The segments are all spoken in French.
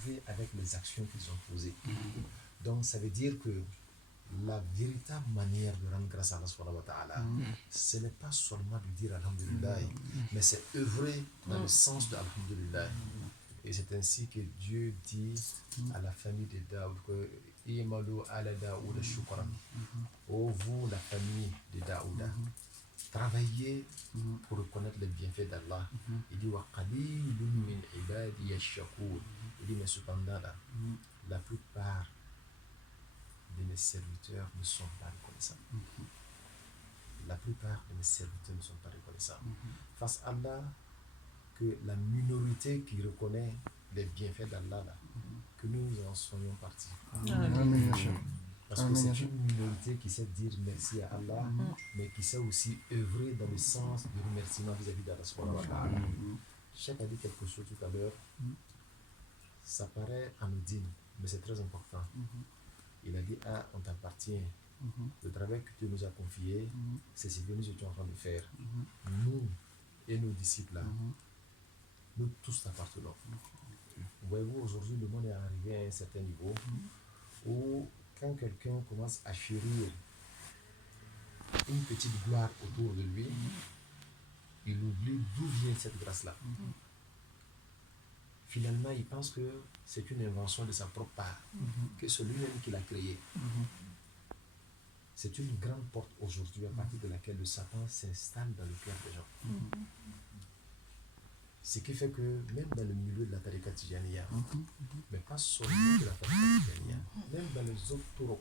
prouvé avec les actions qu'ils ont posées. Donc ça veut dire que la véritable manière de rendre grâce à Allah subhanahu wa ta'ala, ce n'est pas seulement de dire Alhamdulillah, mais c'est œuvrer dans le sens de Alhamdulillah. Et c'est ainsi que Dieu dit à la famille de Daoud que Imalu ala Daoud shukran. Oh vous, la famille de Daoud, travaillez pour reconnaître les bienfaits d'Allah. Il dit wa qalilun min ibadi yashkur. Il dit mais cependant là, la plupart de mes serviteurs ne sont pas reconnaissants. La plupart de mes serviteurs ne sont pas reconnaissants. Face à Allah, que la minorité qui reconnaît les bienfaits d'Allah, là, que nous en soyons partis. Parce que c'est une minorité qui sait dire merci à Allah, mais qui sait aussi œuvrer dans le sens du remerciement vis-à-vis d'Allah subhanahu wa ta'ala. Cheikh a dit quelque chose tout à l'heure, ça paraît anodine, mais c'est très important. Il a dit, on t'appartient. Le travail que tu nous as confié, c'est ce que nous étions en train de faire. Nous et nos disciples là, nous tous t'appartenons. Voyez-vous, aujourd'hui, le monde est arrivé à un certain niveau où quand quelqu'un commence à chérir une petite gloire autour de lui, il oublie d'où vient cette grâce-là. Finalement, il pense que c'est une invention de sa propre part, que c'est lui-même qui l'a créé. C'est une grande porte aujourd'hui à partir de laquelle le Satan s'installe dans le cœur des gens. Ce qui fait que même dans le milieu de la tariqa tijaniya, mais pas seulement de la tariqa tijaniya, même dans les autres taureaux,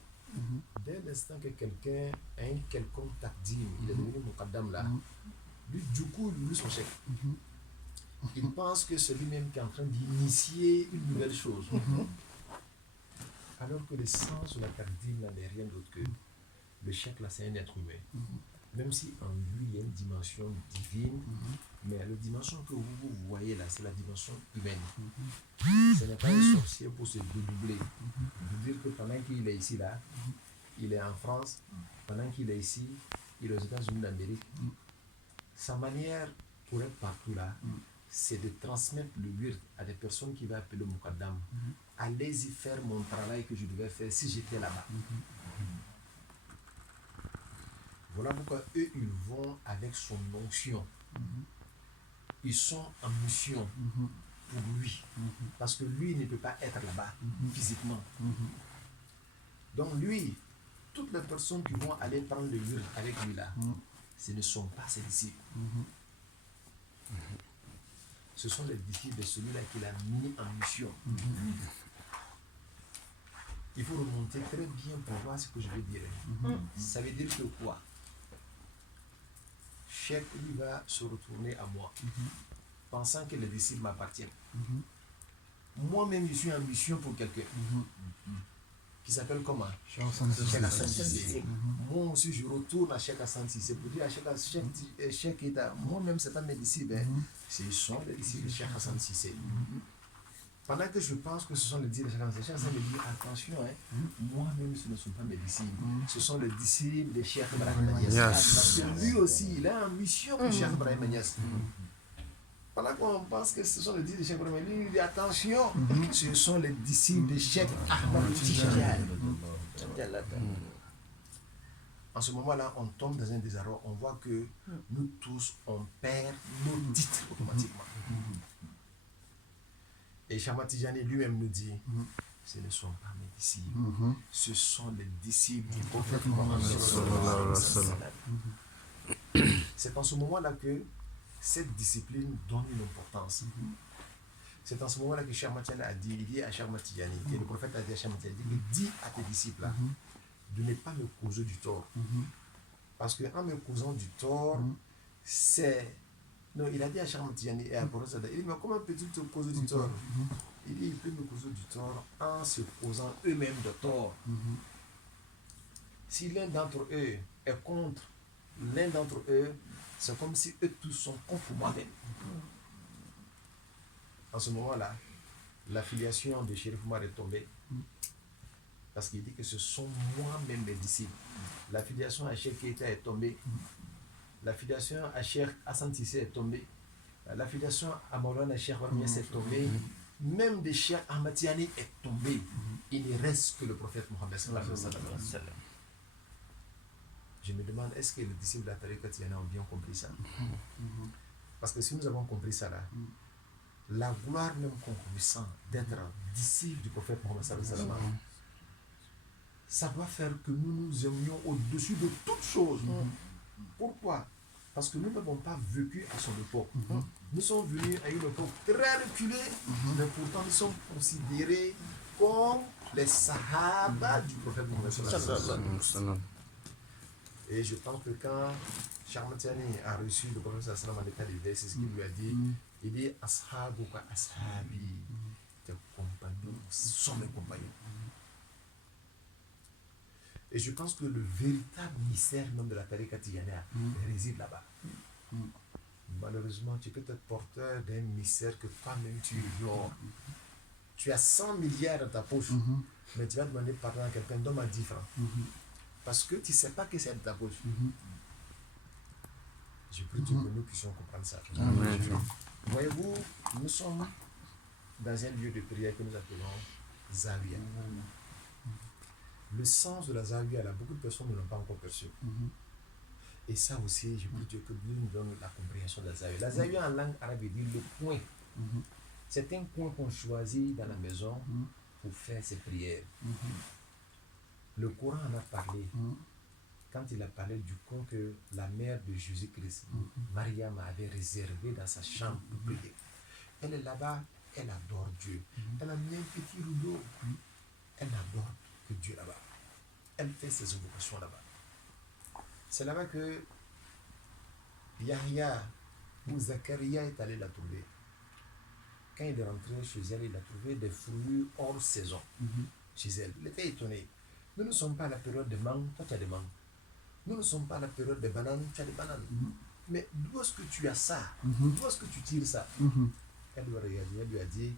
dès l'instant que quelqu'un a un quelconque taqdim, il est devenu muqaddam là, lui du coup il oublie son chèque. Il pense que c'est lui-même qui est en train d'initier une nouvelle chose. Alors que le sens de la taqdim là n'est rien d'autre que le chèque là, c'est un être humain. Même si en lui il y a une dimension divine, mais la dimension que vous voyez là, c'est la dimension humaine. Ce n'est pas un sorcier pour se doubler. De dire que pendant qu'il est ici là, il est en France, pendant qu'il est ici, il est aux États-Unis d'Amérique. Sa manière pour être partout là, c'est de transmettre le wird à des personnes qui vont appeler Muqaddam. Allez-y faire mon travail que je devais faire si j'étais là-bas. Voilà pourquoi eux, ils vont avec son onction. Ils sont en mission pour lui. Parce que lui ne peut pas être là-bas physiquement. Donc lui, toutes les personnes qui vont aller prendre le wird avec lui là, ce ne sont pas ses disciples. Ce sont les disciples de celui-là qu'il a mis en mission. Il faut remonter très bien pour voir ce que je veux dire. Ça veut dire que quoi? Cheikh, lui, va se retourner à moi, pensant que les disciples m'appartiennent. Moi-même, je suis en mission pour quelqu'un qui s'appelle comment? Cheikh Hassan Cissé. Moi aussi, je retourne à Cheikh Hassan Cissé pour dire à Cheikh Ida, moi-même, ce n'est pas mes disciples, ce sont les disciples de Cheikh Hassan Cissé. Pendant que je pense que ce sont les disciples de Cheikh Hassan Cissé, me dit attention, moi-même, ce ne sont pas mes disciples, ce sont les disciples de Cheikh Ibrahim Niass. Parce que lui aussi, il a une mission pour Cheikh Ibrahim Niass. Pendant qu'on pense que ce sont les disciples de Cheikh Ibrahim Niass, il dit attention, ce sont les disciples de Cheikh Ahmad Tijani. En ce moment-là, on tombe dans un désarroi, on voit que nous tous, on perd nos titres automatiquement. Et Cheikh Ahmad Tijani lui-même nous dit, ce ne sont pas mes disciples, ce sont les disciples du prophète Mohammed. C'est en ce moment-là que cette discipline donne une importance. C'est en ce moment-là que Cheikh Ahmad Tijani a dit, il dit à Cheikh Ahmad Tijani, que le prophète a dit à Cheikh Ahmad Tijani, dis à tes disciples là, de ne pas me causer du tort. Parce qu'en me causant du tort, c'est... Non, il a dit à Cheikh Ahmad Tijani et à Borosada, il dit, mais comment peux-tu te causer du tort? Il dit, il peut me causer du tort en se causant eux-mêmes de tort. Si l'un d'entre eux est contre l'un d'entre eux, c'est comme si eux tous sont contre moi-même. En ce moment-là, l'affiliation de Chérif Oumar est tombée. Parce qu'il dit que ce sont moi-même les disciples. L'affiliation à Cheikh Keita est tombée. L'affiliation à Cheikh Hassan Cissé est tombée. L'affiliation à Maulana Cheikh Ibrahim Niass est tombée. même de Cheikh Ahmad Tidiane est tombé, il ne reste que le prophète Mohammed sallallahu alayhi wa sallam. Je me demande, est-ce que les disciples de la Tariqa Tidiane ont bien compris ça? Parce que si nous avons compris ça là, la gloire même qu'on ressent d'être disciple du prophète Mohammed sallallahu alayhi wa sallam, ça doit faire que nous nous aimions au-dessus de toutes choses. Pourquoi? Parce que nous n'avons pas vécu à son époque. Nous sommes venus à une époque très reculée, mais pourtant nous sommes considérés comme les Sahaba du prophète Mohammed sallallahu alayhi wa sallam. Et je pense que quand Cheikh Ahmad Tidiane a reçu le prophète sallallahu alayhi wa sallam en état d'éveil, c'est ce qu'il lui a dit. Il dit Ashabuka ashabi, tes compagnons sont mes compagnons. Et je pense que le véritable mystère même de la Tariqa Tidiane réside là-bas. Malheureusement, tu peux être porteur d'un mystère que toi-même tu ignores. Tu as 100 milliards dans ta poche, mais tu vas demander pardon à quelqu'un, donne-moi 10 francs. Parce que tu ne sais pas que c'est de ta poche. Je prie Dieu que nous puissions comprendre ça. Voyez-vous, nous sommes dans un lieu de prière que nous appelons Zawiya. Le sens de la Zawiya, là, beaucoup de personnes ne l'ont pas encore perçu. Et ça aussi, je prie Dieu que Dieu nous donne la compréhension de la Zawiya. La Zawiya en langue arabe dit le coin. C'est un coin qu'on choisit dans la maison pour faire ses prières. Le Coran en a parlé. Quand il a parlé du coin que la mère de Jésus-Christ, Mariam, avait réservé dans sa chambre pour prier. Elle est là-bas, elle adore Dieu. Elle a mis un petit rideau. Elle adore que Dieu là-bas. Elle fait ses invocations là-bas. C'est là-bas que Yahya ou Zacharia est allé la trouver. Quand il est rentré chez elle, il a trouvé des fruits hors saison chez elle. Il était étonné. Nous ne sommes pas à la période de mangue, toi tu as des mangues. Nous ne sommes pas à la période des bananes, tu as des bananes. Mais d'où est-ce que tu as ça? D'où est-ce que tu tires ça? Elle lui a dit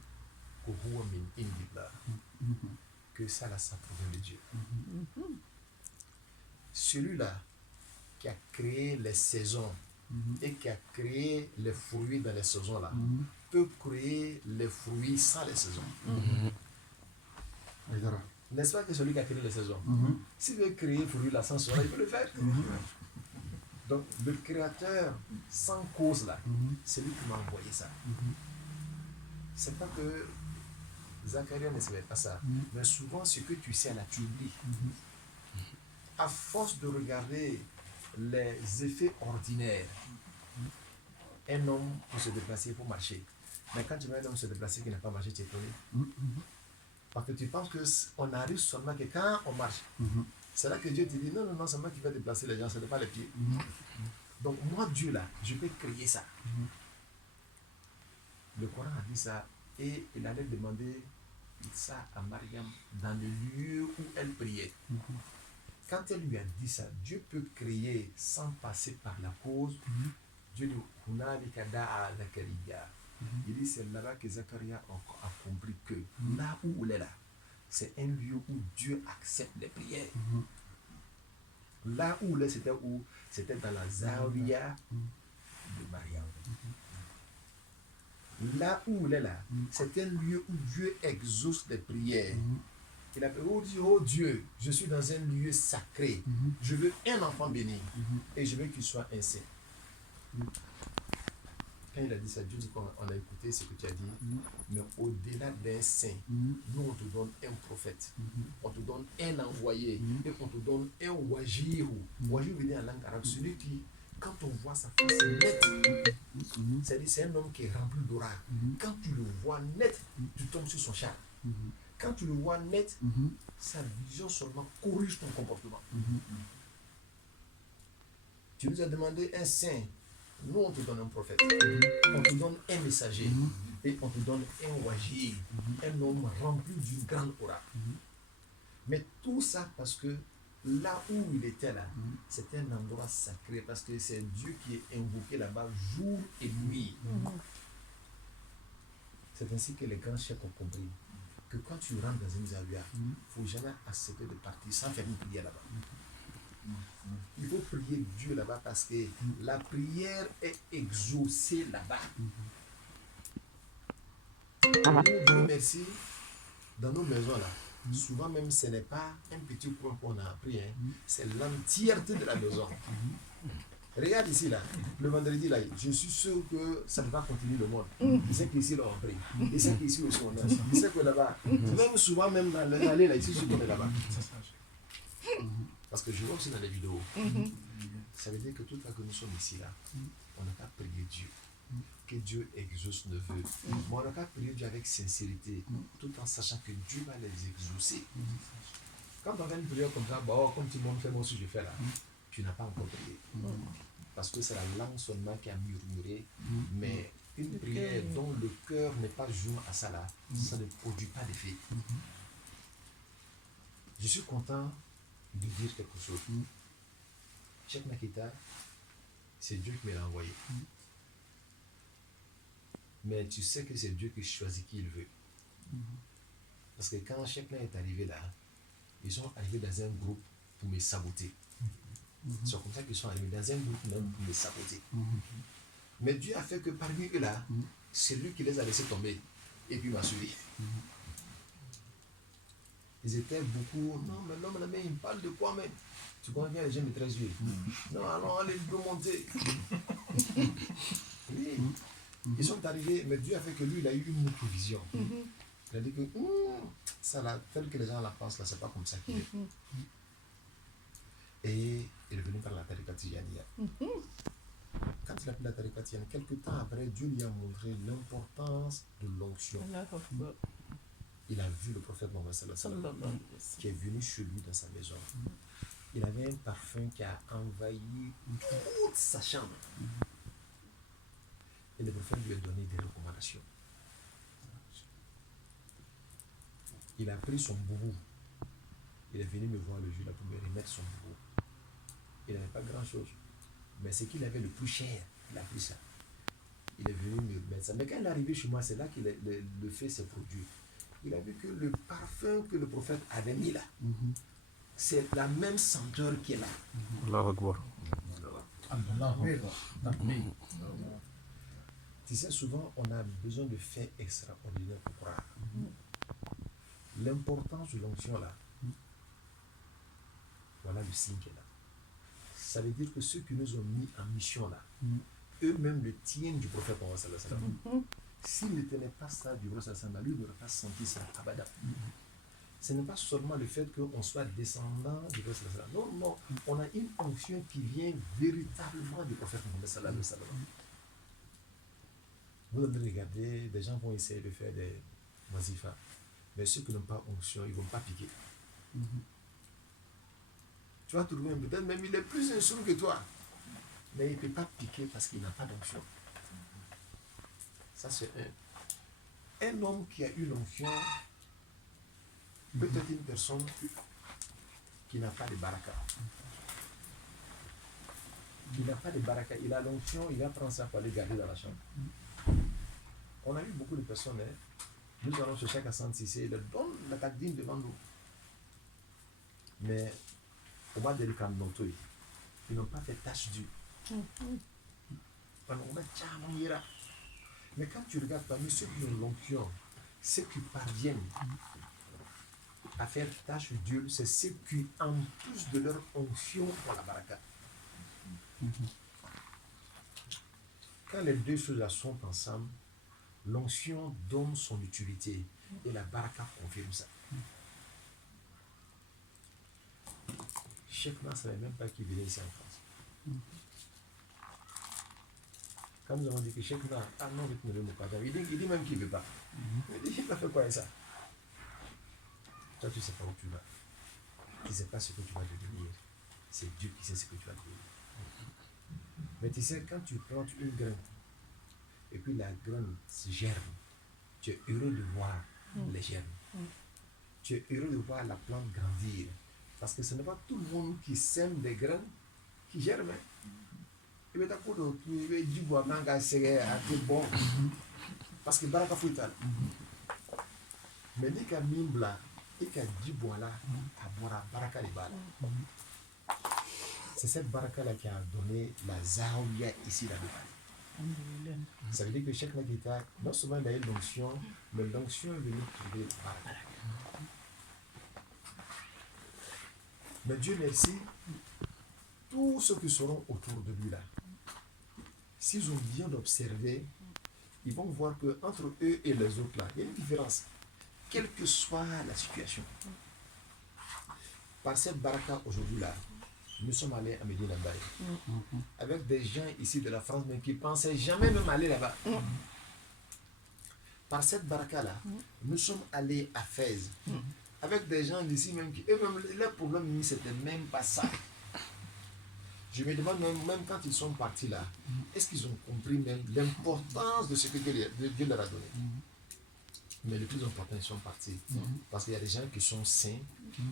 que ça là, ça provient de Dieu. Celui-là qui a créé les saisons et qui a créé les fruits dans les saisons là peut créer les fruits sans les saisons. N'est-ce pas que celui qui a créé les saisons, s'il veut créer les fruits là sans saison, il peut le faire. Donc le créateur sans cause là, c'est lui qui m'a envoyé ça. C'est pas que Zacharia ne savait pas ça, mais souvent ce que tu sais là, tu oublies. À force de regarder les effets ordinaires, un homme pour se déplacer, pour marcher. Mais quand tu vois un homme se déplacer qui n'a pas marché, tu es étonné. Parce que tu penses qu'on arrive seulement que quand on marche. C'est là que Dieu te dit, non, non, non, c'est moi qui vais déplacer les gens, ce n'est pas les pieds. Donc moi, Dieu là, je peux créer ça. Le Coran a dit ça et il allait demander ça à Mariam dans le lieu où elle priait. Quand elle lui a dit ça, Dieu peut créer sans passer par la cause. Dieu dit, il dit, c'est là-bas que Zacharia a compris que là où il est là, c'est un lieu où Dieu accepte les prières. Là où il est, c'était où? C'était dans la Zawiya de Mariam. Là où il est là, c'est un lieu où Dieu exauce les prières. Il a dit, oh Dieu, je suis dans un lieu sacré. Je veux un enfant béni. Et je veux qu'il soit un saint. Quand il a dit ça, Dieu dit qu'on a écouté ce que tu as dit. Mais au-delà d'un saint, nous on te donne un prophète. On te donne un envoyé. Et on te donne un wajir. Wajir veut dire en langue arabe, celui qui, quand on voit sa face nette, c'est-à-dire c'est un homme qui est rempli d'aura. Quand tu le vois net, tu tombes sur son char. Quand tu le vois net, sa vision seulement corrige ton comportement. Tu nous as demandé un saint. Nous, on te donne un prophète. On te donne un messager. Et on te donne un wajir. Un homme rempli d'une grande aura. Mais tout ça parce que là où il était là, c'était un endroit sacré. Parce que c'est Dieu qui est invoqué là-bas jour et nuit. C'est ainsi que les grands chefs ont compris que quand tu rentres dans une zawiya, il ne faut jamais accepter de partir sans faire une prière là-bas. Il faut prier Dieu là-bas parce que la prière est exaucée là-bas. Pour dire merci, dans nos maisons là, souvent même ce n'est pas un petit point qu'on a appris, hein, c'est l'entièreté de la maison. Regarde ici là, le vendredi là, je suis sûr que ça ne va pas continuer le monde. Je sais qu'ici là on prie, je sais qu'ici aussi on a, je sais que là-bas, même souvent même dans l'allée là, ici je suis là-bas. Parce que je vois aussi dans les vidéos, ça veut dire que toute fois que nous sommes ici là, on n'a qu'à prier Dieu. Que Dieu exauce nos vœux. Mais on n'a qu'à prier Dieu avec sincérité, tout en sachant que Dieu va les exaucer. Quand on fait une prière comme ça, bon, comme tout le monde fait, moi aussi je fais là, tu n'as pas encore prié. Parce que c'est la langue seulement qui a murmuré, mais une prière dont le cœur n'est pas joint à ça là, ça ne produit pas d'effet. Je suis content de dire quelque chose. Cheikh Nakita, c'est Dieu qui me l'a envoyé. Mais tu sais que c'est Dieu qui choisit qui il veut. Parce que quand Cheikh est arrivé là, ils sont arrivés dans un groupe pour me saboter. C'est comme ça qu'ils sont arrivés dans un groupe même pour me saboter. Mais Dieu a fait que parmi eux là, c'est lui qui les a laissés tomber et puis m'a suivi. Ils étaient beaucoup, non mais l'homme là, mais il me parle de quoi même? Tu connais bien les gens de 13 yeux. Non, allons aller remonter. Oui. Ils sont arrivés, mais Dieu a fait que lui, il a eu une autre vision. Il a dit que ça là, tel que les gens la pensent là, c'est pas comme ça qu'il est. Et il est venu par la tariqa tijaniya. Quand il a pris la tariqa tijaniya, quelques temps après, Dieu lui a montré l'importance de l'onction. Il a vu le prophète Mohammed sallallahu alayhi wa sallam qui est venu chez lui dans sa maison. Il avait un parfum qui a envahi toute sa chambre. Et le prophète lui a donné des recommandations. Il a pris son boubou. Il est venu me voir le jour là pour me remettre son boubou. Il n'avait pas grand chose. Mais ce qu'il avait le plus cher, il a pris ça. Il est venu me mettre ça. Mais quand il est arrivé chez moi, c'est là que le fait s'est produit. Il a vu que le parfum que le prophète avait mis là, c'est la même senteur qui est là. Allahu Akbar. Tu sais, souvent, on a besoin de faits extraordinaires pour croire. L'importance de l'onction là, voilà le signe qui est là. Ça veut dire que ceux qui nous ont mis en mission là, eux-mêmes le tiennent du prophète Mohammed sallallahu alayhi wa sallam. S'ils ne tenaient pas ça du prophète sallallahu alayhi wa sallam, lui n'aurait pas senti ça abada. Ce n'est pas seulement le fait qu'on soit descendant du prophète sallallahu alayhi wa sallam. Non, on a une onction qui vient véritablement du prophète Mohammed sallallahu alayhi wa sallam. Vous allez regarder, des gens vont essayer de faire des wazifas, mais ceux qui n'ont pas onction, ils ne vont pas piquer. Tu vas trouver peut-être même il est plus instruit que toi, mais il ne peut pas piquer parce qu'il n'a pas d'onction. Ça c'est un. Un homme qui a eu l'onction, peut-être une personne qui n'a pas de baraka. Il n'a pas de baraka, il a l'onction, il va prendre ça pour aller garder dans la chambre. On a eu beaucoup de personnes, hein. Nous allons chez chaque Hassan Sissé, il donne la takdim devant nous. Mais au bas de l'Ikamnotoy, ils n'ont pas fait tâche d'huile. Mais quand tu regardes parmi ceux qui ont l'onction, ceux qui parviennent à faire tâche d'huile, c'est ceux qui, en plus de leur onction, ont la baraka. Quand les deux choses sont ensemble, l'onction donne son utilité et la baraka confirme ça. Cheikh ne savait même pas qu'il venait ici en France. Quand nous avons dit que Cheikh n'a, ah non, il dit même qu'il ne veut pas. Il dit, il a fait quoi avec ça? Toi, tu ne sais pas où tu vas. Tu ne sais pas ce que tu vas devenir. C'est Dieu qui sait ce que tu vas devenir. Mais tu sais, quand tu plantes une graine, et puis la graine germe, tu es heureux de voir les germes. Tu es heureux de voir la plante grandir. Parce que ce n'est pas tout le monde qui sème des graines qui germent. Et bien, tu veux dire que c'est bon. Parce que baraka fouital. Mais dès qu'il y a mimbla, et qu'il y a du bois là, à boire baraka les balles. C'est cette baraka là qui a donné la zaouia ici là-dedans. Ça veut dire que Cheikh Nagita, non seulement il a eu l'onction, mais l'onction est venue trouver la baraka. Mais Dieu merci, tous ceux qui seront autour de lui là, s'ils ont bien observé, ils vont voir que entre eux et les autres là, il y a une différence, quelle que soit la situation. Par cette baraka aujourd'hui là, nous sommes allés à Medina Baye avec des gens ici de la France mais qui pensaient jamais même aller là-bas. Par cette baraka là, nous sommes allés à Fès avec des gens d'ici même qui eux-mêmes leur problème c'était même pas ça. Je me demande même quand ils sont partis là, est-ce qu'ils ont compris même l'importance de ce que Dieu leur a donné? Mais le plus important, ils sont partis. Parce qu'il y a des gens qui sont saints,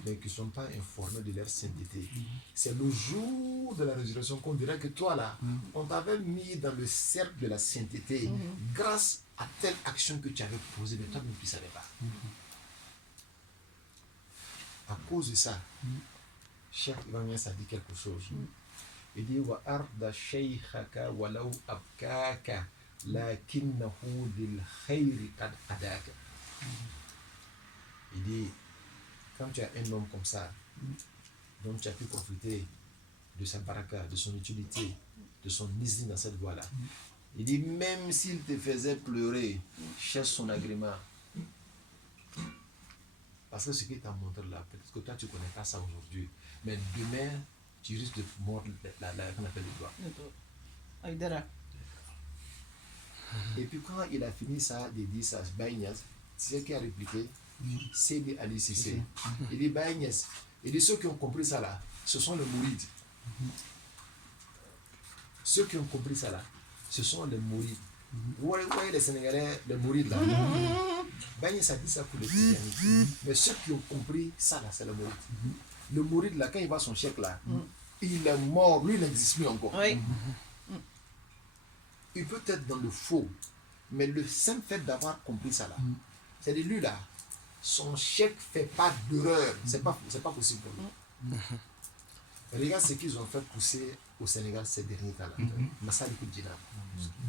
mais qui ne sont pas informés de leur sainteté. C'est le jour de la résurrection qu'on dirait que toi là, on t'avait mis dans le cercle de la sainteté grâce à telle action que tu avais posée, mais toi-même tu ne savais pas. À cause de ça, Cheikh Ibrahim Niasse a dit quelque chose. Il dit wa arda shaykhaka walau abkaka lakinnahu lil khayri qad adaka. Il dit quand tu as un homme comme ça dont tu as pu profiter de sa baraka, de son utilité, de son izni dans cette voie là, il dit même s'il te faisait pleurer, cherche son agrément. Parce que ce qu'il t'a montré là, peut-être que toi tu ne connais pas ça aujourd'hui, mais demain tu risques de mordre qu'on appelle le doigt. Et puis quand il a fini ça, de dire ça, Baye Niasse, c'est ce qui a répliqué, Seydi Ali Cissé. Il dit Baye Niasse, il dit ceux qui ont compris ça là, ce sont les mourides. Ceux qui ont compris ça là, ce sont les mourides. Vous voyez les Sénégalais, les mourides là. Baye Niasse a dit ça pour les Tidjani. Mais ceux qui ont compris ça là, c'est les mourides. Le mouride là, quand il voit son chèque là, il est mort, lui il n'existe plus encore. Il peut être dans le faux, mais le simple fait d'avoir compris ça là, c'est-à-dire lui là, son chèque ne fait pas d'erreur, c'est pas possible pour lui. Regarde ce qu'ils ont fait pousser au Sénégal ces derniers temps là. Massalikul Jinan.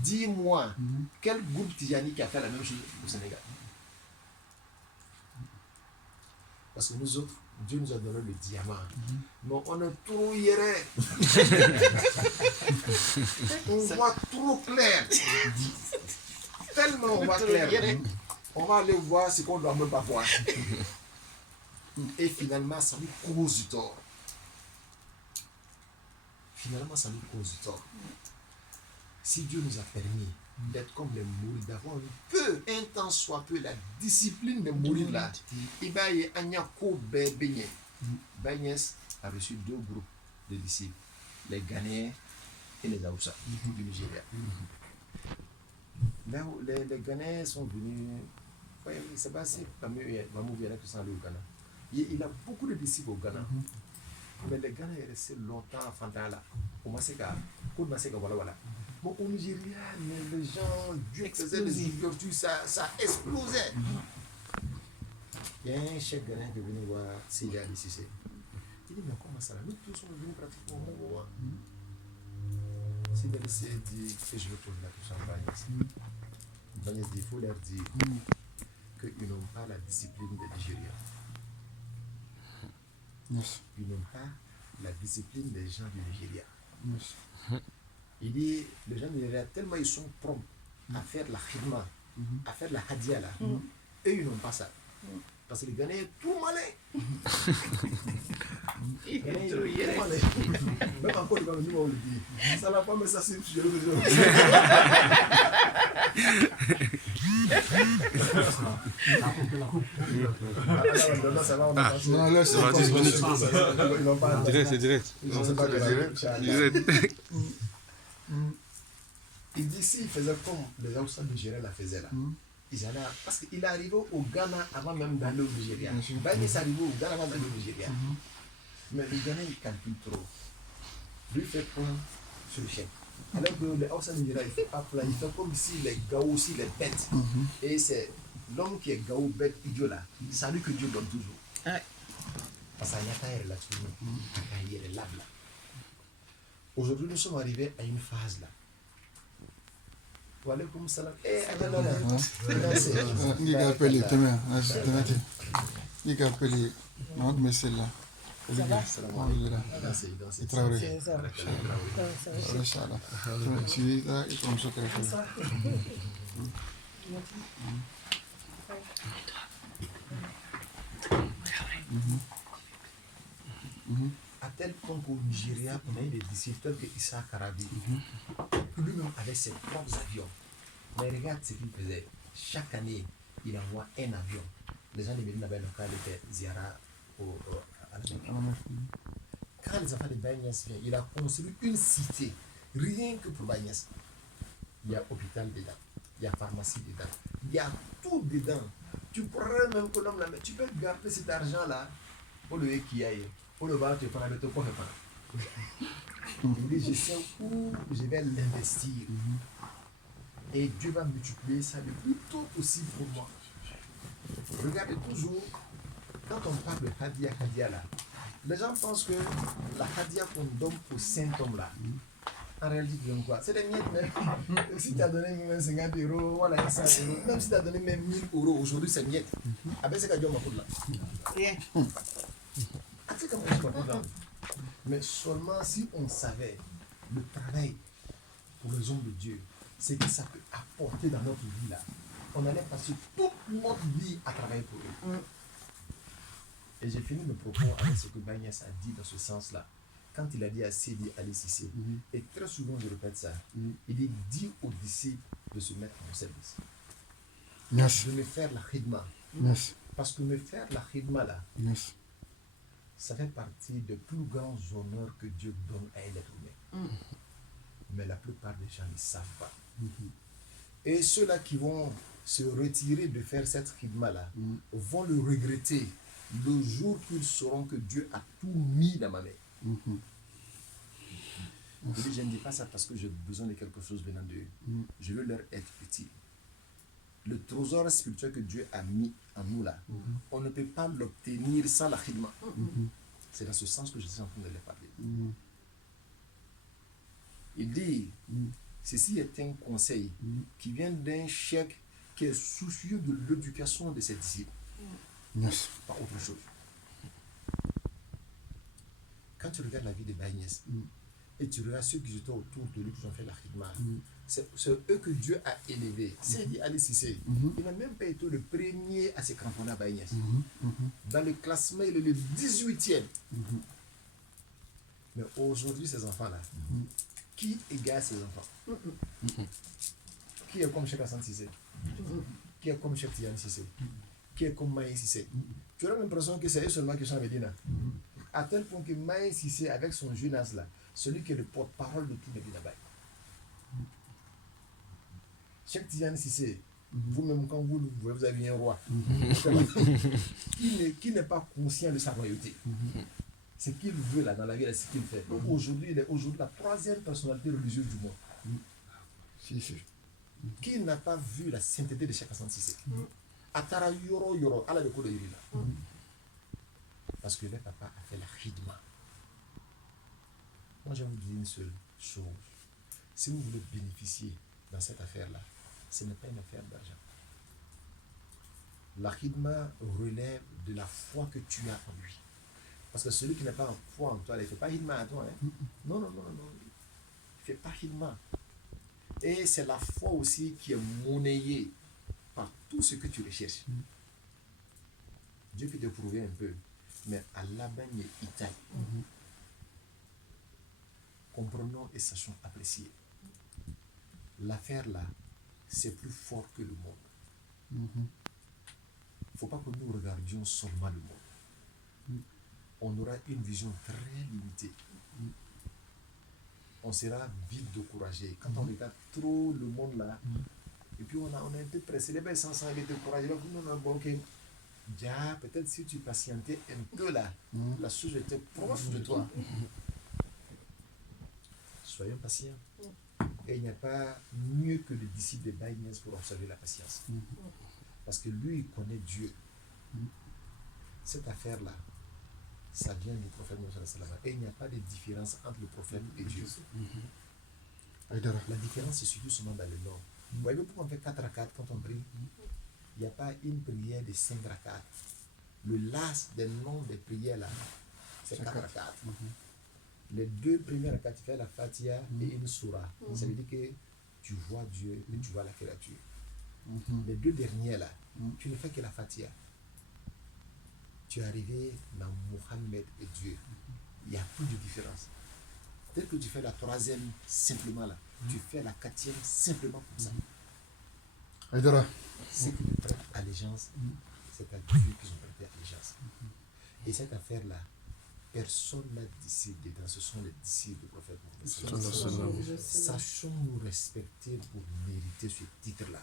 Dis-moi, quel groupe Tidjani qui a fait la même chose au Sénégal? Parce que nous autres, Dieu nous a donné le diamant. Mais on est trop hieré. On voit trop clair. Tellement on voit clair. On va aller voir ce qu'on ne doit même pas voir. Et finalement, ça nous cause du tort. Si Dieu nous a permis d'être comme les mourides, d'avoir un temps soit peu la discipline des mourides là, Ibaye Anyako Benye. Baye Niasse a reçu 2 groupes de disciples, les Ghanéens et les Haoussa du Nigeria. Là où les Ghanéens sont venus, c'est pas si Mamou Viana qui sont allés au Ghana. Il a beaucoup de disciples au Ghana. Mais les Ghana est resté longtemps à Fantala, au Maseka, voilà. Bon, au Nigeria, les gens, Dieu faisait des ouvertures, ça explosait. Il y a un chef ghanéen qui est venu voir Seydi Ali Cissé. Il dit, mais comment ça là? Nous tous sommes venus pratiquement au même moment. Seydi Ali Cissé dit que je vais poser la question à Baye Niasse. Baye Niasse dit, il faut leur dire qu'ils n'ont pas la discipline des Nigériens. Ils n'ont pas la discipline des gens du Nigeria. Il dit, les gens du Nigeria, tellement ils sont prompts à faire la khidma, à faire la hadia là, eux ils n'ont pas ça. Parce que les Ghanéens sont tout malins. Ils sont tout malins. Même encore, quand on le dit, ça n'a pas, mais ça c'est sur le réseau. C'est direct. Il dit s'il faisait comme les Haoussa nigériens la faisaient là, ils allaient, parce qu'il est arrivé au Ghana avant même d'aller au Nigeria. Baye Niasse est arrivé au Ghana avant d'aller au Nigeria. Mais les Ghanais ils calculent trop. Lui fait point sur le chèque. Alors que les Haoussa nigériens il ne fait pas plan, il fait comme si les Gao aussi les bêtes. Et c'est l'homme qui est Gao bête idiot là, c'est à lui que Dieu donne toujours. Parce qu'il n'y a pas de là-dessus. Il y a là. Aujourd'hui nous sommes arrivés à une phase là. Wa alaikum salam. Non. Il a appelé il a appelé non mais c'est là. À tel point qu'au Nigeria, on a eu des disciples tels que Issa Karabi. Lui-même avait ses propres avions. Mais regarde ce qu'il faisait. Chaque année, il envoie un avion. Les gens de Médine avaient le cas de Ziara à la Mecque. Quand les enfants de Bagnès viennent, il a construit une cité, rien que pour Bagnès. Il y a hôpital dedans, il y a pharmacie dedans, il y a tout dedans. Tu pourrais même que l'homme là, mais tu peux garder cet argent-là pour le qui aille, pour le voir, tu fais avec ton coffre. Il dit, je sais où je vais l'investir. Et Dieu va multiplier ça le plus tôt possible pour moi. Regardez toujours, quand on parle de Hadia là, les gens pensent que la Hadia qu'on donne au Saint-Homme là, en réalité, tu donnes quoi? C'est des miettes même. Si tu as donné même 50 euros, voilà, 100 euros, même si tu as donné même 1000 euros, aujourd'hui c'est miettes. Avec ce que Dieu m'a fait là. Avec comment je m'appelle là. Mais seulement si on savait le travail pour les hommes de Dieu, c'est que ça peut apporter dans notre vie là. On allait passer toute notre vie à travailler pour eux. Et j'ai fini mes propos avec ce que Bagnès a dit dans ce sens-là. Quand il a dit à Sidi Ali Cissé, et très souvent je répète ça, il dit, dis aux disciples de se mettre à mon service. De me faire la khidma. Parce que me faire la khidma là, ça fait partie des plus grands honneurs que Dieu donne à un être humain. Mais la plupart des gens ne savent pas. Et ceux-là qui vont se retirer de faire cette khidma là vont le regretter le jour qu'ils sauront que Dieu a tout mis dans ma main. Je ne dis pas ça parce que j'ai besoin de quelque chose venant d'eux. Je veux leur être utile. Le trésor spirituel que Dieu a mis en nous là, on ne peut pas l'obtenir sans la khidma. C'est dans ce sens que je suis en train de les parler. Il dit, ceci est un conseil qui vient d'un chef qui est soucieux de l'éducation de ses disciples. Pas autre chose. Quand tu regardes la vie de Bagnès et tu regardes ceux qui étaient autour de lui qui ont fait la khidma, c'est eux que Dieu a élevés. C'est dit Ali Cissé, il n'a même pas été le premier à se cramponner à Bagnès. Dans le classement, il est le 18e. Mais aujourd'hui, ces enfants-là, qui égare ces enfants? Qui est comme Cheikh Hassan Cissé? Qui est comme Cheikh Tidiane Cissé? Qui est comme Maï Cissé? Tu as l'impression que c'est eux seulement qui sont à Médina. À tel point que Maï Cissé, avec son jeune âge là, celui qui est le porte-parole de tout Médina Baye. Cheikh Tidiane Cissé, vous-même quand vous avez un roi, qui n'est pas conscient de sa royauté. Ce qu'il veut là dans la vie, c'est ce qu'il fait. Donc aujourd'hui, il est la troisième personnalité religieuse du monde. Qui n'a pas vu la sainteté de Cheikh Hassan Cissé? Atara yoro, ala de kodo là. Parce que le papa a fait la khidma. Moi, je vous dis une seule chose. Si vous voulez bénéficier dans cette affaire-là, ce n'est pas une affaire d'argent. La khidma relève de la foi que tu as en lui. Parce que celui qui n'a pas en foi en toi, il ne fait pas khidma à toi. Non. Il ne fait pas khidma. Et c'est la foi aussi qui est monnayée par tout ce que tu recherches. Dieu peut te prouver un peu, mais Allah ben Itaï. Comprenons et sachons apprécier. L'affaire là, c'est plus fort que le monde. Il ne faut pas que nous regardions seulement le monde. On aura une vision très limitée. On sera vite découragé. Quand on regarde trop le monde là, et puis on est un peu pressé, les belles sans être découragé. Peut-être si tu patientais un peu là, la chose était proche de toi. Soyons patients. Et il n'y a pas mieux que le disciple de Bagnès pour observer la patience. Parce que lui, il connaît Dieu. Cette affaire-là, ça vient du prophète Mohammed. Et il n'y a pas de différence entre le prophète et Dieu. La différence se situe seulement dans le nom. Vous voyez, pourquoi on fait 4 rakats quand on prie? Il n'y a pas une prière de 5 rakats. Le last des noms des prières là, c'est 4 rakats. Les 2 premières rakats, tu fais la Fatiha et une surah. Ça veut dire que tu vois Dieu et tu vois la créature. Les 2 dernières là, tu ne fais que la Fatiha. Tu es arrivé dans Mohammed et Dieu. Il n'y a plus de différence. Dès que tu fais la 3e simplement là, tu fais la 4e simplement comme ça. Aïdara. Ceux qui te prêtent allégeance, c'est à Dieu qu'ils ont prêté allégeance. Et cette affaire-là, personne n'a disciple dedans, ce sont les disciples du prophète Mohammed. Sachons nous respecter pour mériter ce titre-là.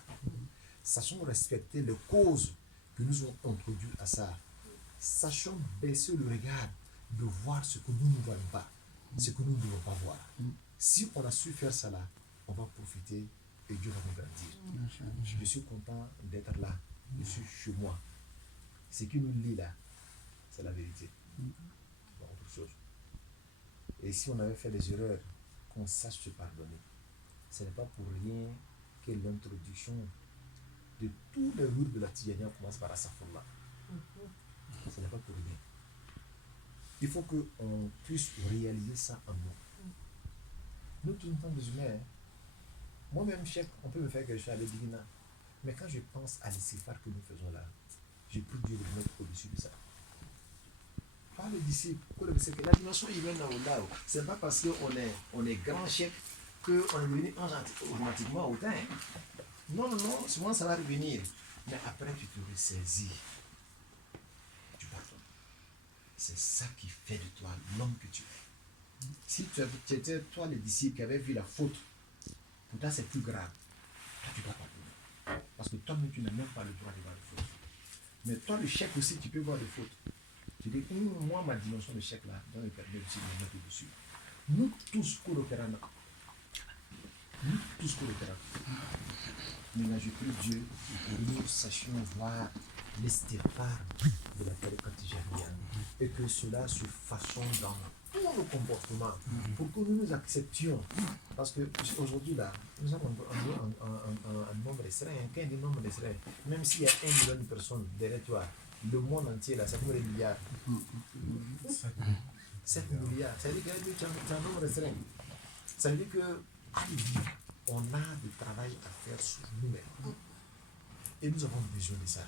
Sachons respecter les causes que nous ont introduit à ça. Sachons baisser le regard de voir ce que nous ne voyons pas, ce que nous ne devons pas voir. Si on a su faire ça là, on va profiter et Dieu va nous grandir. Je suis content d'être là. Je suis chez moi. Ce qui nous lie là, c'est la vérité. Pas autre chose. Et si on avait fait des erreurs, qu'on sache se pardonner. Ce n'est pas pour rien que l'introduction de tous les routes de la Tijania commence par Asafoullah. Ce n'est pas pour rien. Il faut qu'on puisse réaliser ça en nous. Nous, tout le temps musulmans, moi-même, chef, on peut me faire quelque chose avec Divina. Mais quand je pense à l'istighfar que nous faisons là, je prie Dieu de le mettre au-dessus de ça. Pas le disciple, la dimension humaine là, c'est pas parce qu'on est grand chef qu'on est devenu automatiquement autant. Non, souvent ça va revenir. Mais après, tu te ressaisis. Tu pardonnes. C'est ça qui fait de toi l'homme que tu es. Si tu étais, toi, le disciple qui avait vu la faute, pour toi, c'est plus grave. Toi, tu dois pardonner. Parce que toi-même, tu n'as même pas le droit de voir les fautes. Mais toi, le chef aussi, tu peux voir les fautes. Tu dis, moi, ma dimension de chef là, dans le permis aussi de me mettre dessus. Nous tous, coopérants. Nous tous, coopérants. Maintenant, je prie Dieu que nous sachions voir l'istighfar de la tariqa tijaniya et que cela se façonne dans tous nos comportements pour que nous nous acceptions. Parce qu'aujourd'hui, là, nous avons un nombre restreint, un nombre restreint. Même s'il y a 1 million de personnes derrière toi, le monde entier, là, ça fait des milliards. 7 milliards. Ça veut dire que tu as un nombre restreint. Ça veut dire que, on a du travail à faire sur nous-mêmes. Et nous avons besoin de ça.